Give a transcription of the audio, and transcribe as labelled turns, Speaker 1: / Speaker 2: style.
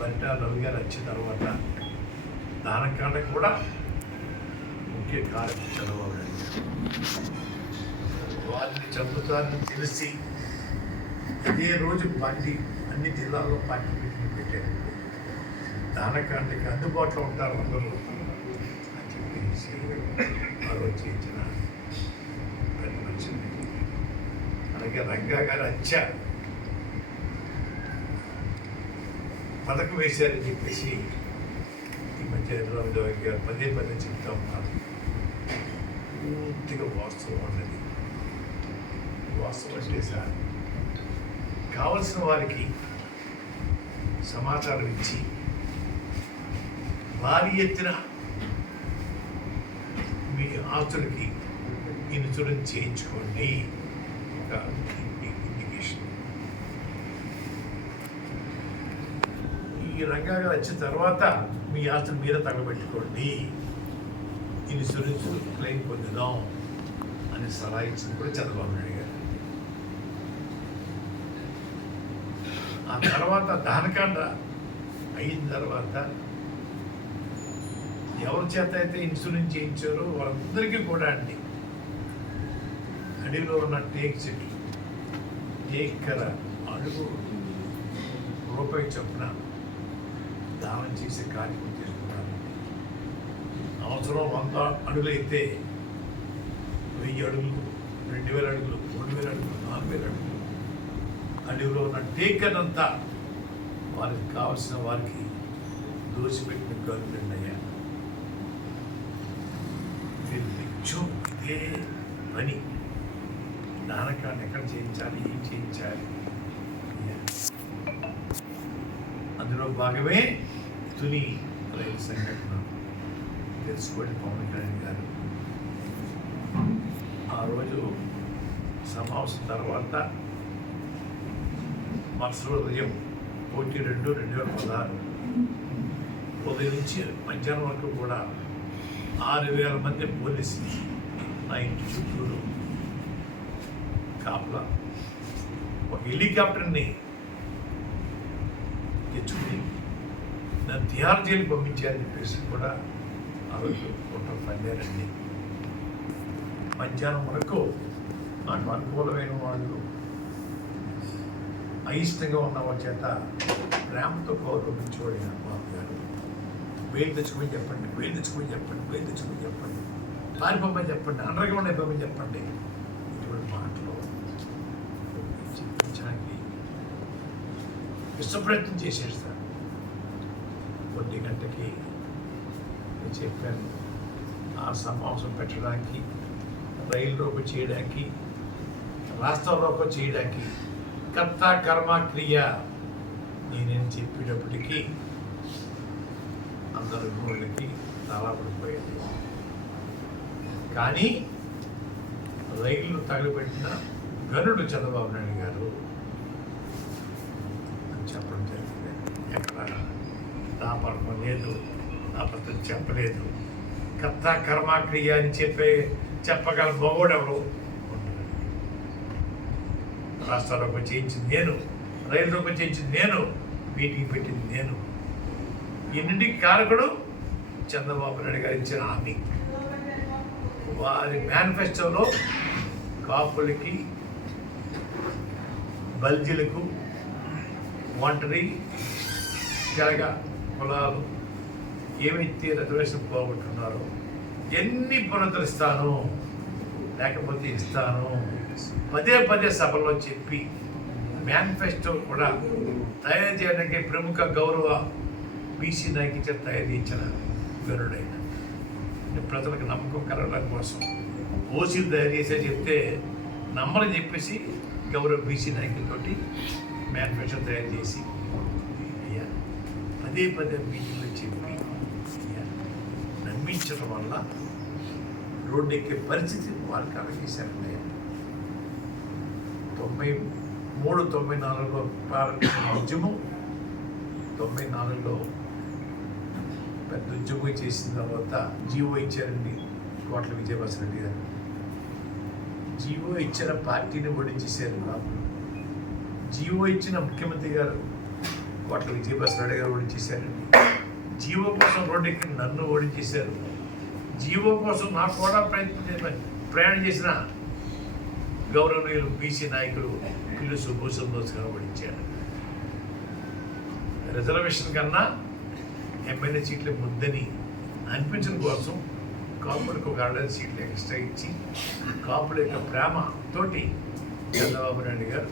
Speaker 1: బంటా రవి గారు వచ్చిన తర్వాత దానకాండ కూడా ముఖ్య కారణం చంద్రబాబు నాయుడు వారిని చంపుతారని తెలిసి ఇదే రోజు పార్టీ అన్ని జిల్లాల్లో పార్టీ మీటింగ్ పెట్టారు. దానకాండకి అందుబాటులో ఉంటారు అందరూ అని చెప్పేసి ఆ పెద్ద వచ్చింది అలాగే రంగా గారు వచ్చారు. పథకం వేశారని చెప్పేసి ఈ మధ్య రామదేవి గారు పదే పదే చెప్తా ఉన్నారు. పూర్తిగా వాస్తవం అన్నది. వాస్తవం అంటే సార్ కావలసిన వారికి సమాచారం ఇచ్చి భారీ ఎత్తున మీ ఆస్తులకి ఇన్సూరెన్స్ చేయించుకోండి ఒక ఇండికేషన్ ఈ రంగాగా వచ్చిన తర్వాత మీ ఆస్తులు మీరే తగబెట్టుకోండి ఇన్సూరెన్స్ క్లెయిమ్ పొందుదాం అని సలహా ఇచ్చింది కూడా చంద్రబాబు నాయుడు గారు. ఆ తర్వాత దహనకాండ అయిన తర్వాత ఎవరి చేత అయితే ఇన్సూరెన్స్ చేయించారో వాళ్ళందరికీ కూడా అండి. అడవిలో ఉన్న టేక్ చెట్లు టేక్కర అడుగు రూపాయి చొప్పున దానం చేసే కార్యక్రమం చేస్తున్నారు అవసరం వంద అడుగులైతే వెయ్యి అడుగులు రెండు వేల అడుగులు మూడు వేల అడుగులు నాలుగు వేల అడుగులు. అడవిలో ఉన్న టేకనంతా వారికి కావలసిన వారికి దోచిపెట్టిన గవర్నమెంట్ అయ్యా. నిత్యం ఇదే పని. దానకాన్ని ఎక్కడ చేయించాలి ఏం చేయించాలి? అందులో భాగమే తుని రైలు సంఘటన. తెలుసుకోండి పవన్ కళ్యాణ్ గారు. ఆ రోజు సమావేశం తర్వాత మరుసటి ఉదయం ఒకటి రెండు రెండు వేల పదహారు. ఉదయం నుంచి మధ్యాహ్నం వరకు కూడా ఆరు వేల మంది పోలీసులు నా ఇంటి చుట్టూరు కాపలా. ఒక హెలికాప్టర్ని తెచ్చుకుని నన్ను తిహార్ జైలు పంపించారని చెప్పేసి కూడా ఆ రోజు కుట్ర పండారండి. మధ్యాహ్నం వరకు నాకు అనుకూలమైన వాళ్ళు అయిష్టంగా ఉన్న వాళ్ళ చేత ప్రేమతో గౌరవించబడిన బాబు గారు. వేలు తెచ్చుకొని చెప్పండి వేలు తెచ్చుకొని చెప్పండి వేలు తెచ్చుకొని చెప్పండి పారిపోమని చెప్పండి అండర్గ్రౌండ్ అయిపోమని చెప్పండి. విశ్వప్రయత్నం చేసేస్తాను ఒంటి గంటకి నేను చెప్పాను. ఆ సమావేశం పెట్టడానికి రైలు రోకో చేయడానికి రాష్ట్ర రోకో చేయడానికి కర్త కర్మ క్రియ నేనేం చెప్పేటప్పటికీ అందరి నోళ్ళకి చాలా పడిపోయింది కానీ రైలు తగలబెట్టిన గనుడు చంద్రబాబు నాయుడు గారు చెప్పడం జరిగింది. ఎక్కడ నా పర్వం లేదు నా పత్రం చెప్పలేదు. కర్త కర్మ క్రియ అని చెప్పే చెప్పగల మగోడు ఎవరు? రాష్ట్రాలకు చేయించింది నేను రైల్లోకి చేయించింది నేను మీటింగ్ పెట్టింది నేను. ఇన్నింటికి కారకుడు చంద్రబాబు నాయుడు గారు ఇచ్చిన హామీ. వారి మేనిఫెస్టోలో కాపులకి బల్జీలకు ఒంటరి తెలగ కులాలు ఏమైతే రిజర్వేషన్ పోగొట్టున్నారో ఎన్ని పునతులు ఇస్తాను లేకపోతే ఇస్తాను పదే పదే సభలో చెప్పి మేనిఫెస్టో కూడా తయారు చేయడానికి ప్రముఖ గౌరవ బీసీ నాయకులు తయారు ఇచ్చిన గరుడైన ప్రజలకు నమ్మకం కలగడం కోసం ఓసీలు తయారు చేసే చెప్తే నమ్మని చెప్పేసి గౌరవ బీసీ నాయకులతోటి మ్యానుఫ్యాక్చర్ తయారు చేసి అయ్యా పదే పదే మీటింగ్లు చెప్పి అయ్యా నమ్మించడం వల్ల రోడ్డు ఎక్కే పరిస్థితి వారు కలగేశారండి తొంభై మూడు తొంభై నాలుగులో ప్రారంభించిన ఉద్యమం తొంభై నాలుగులో పెద్ద ఉద్యమం చేసిన తర్వాత జీవో ఇచ్చారండి కోట్ల విజయభాస్కర్ గారు. జీవో ఇచ్చిన పార్టీని ఓడించేశారు బాబు. జీవో ఇచ్చిన ముఖ్యమంత్రి గారు కోట్ల విజయభాస్కర్ రెడ్డి గారు ఓడించేశారండి. జీవో కోసం రోడ్డెక్కి నన్ను ఓడించేశారు. జీవో కోసం నాకు కూడా ప్రయత్నం ప్రయాణం చేసిన గౌరవనీయులు బీసీ నాయకుడు పిల్లు సుబ్బు సంతోష్ గారు ఓడించారు రిజర్వేషన్ కన్నా ఎమ్మెల్యే సీట్లు ముద్దని అనిపించడం కోసం కాపులకు ఒక అరవై సీట్లు ఎక్స్ట్రా ఇచ్చి కాపుల యొక్క ప్రేమ తోటి చంద్రబాబు నాయుడు గారు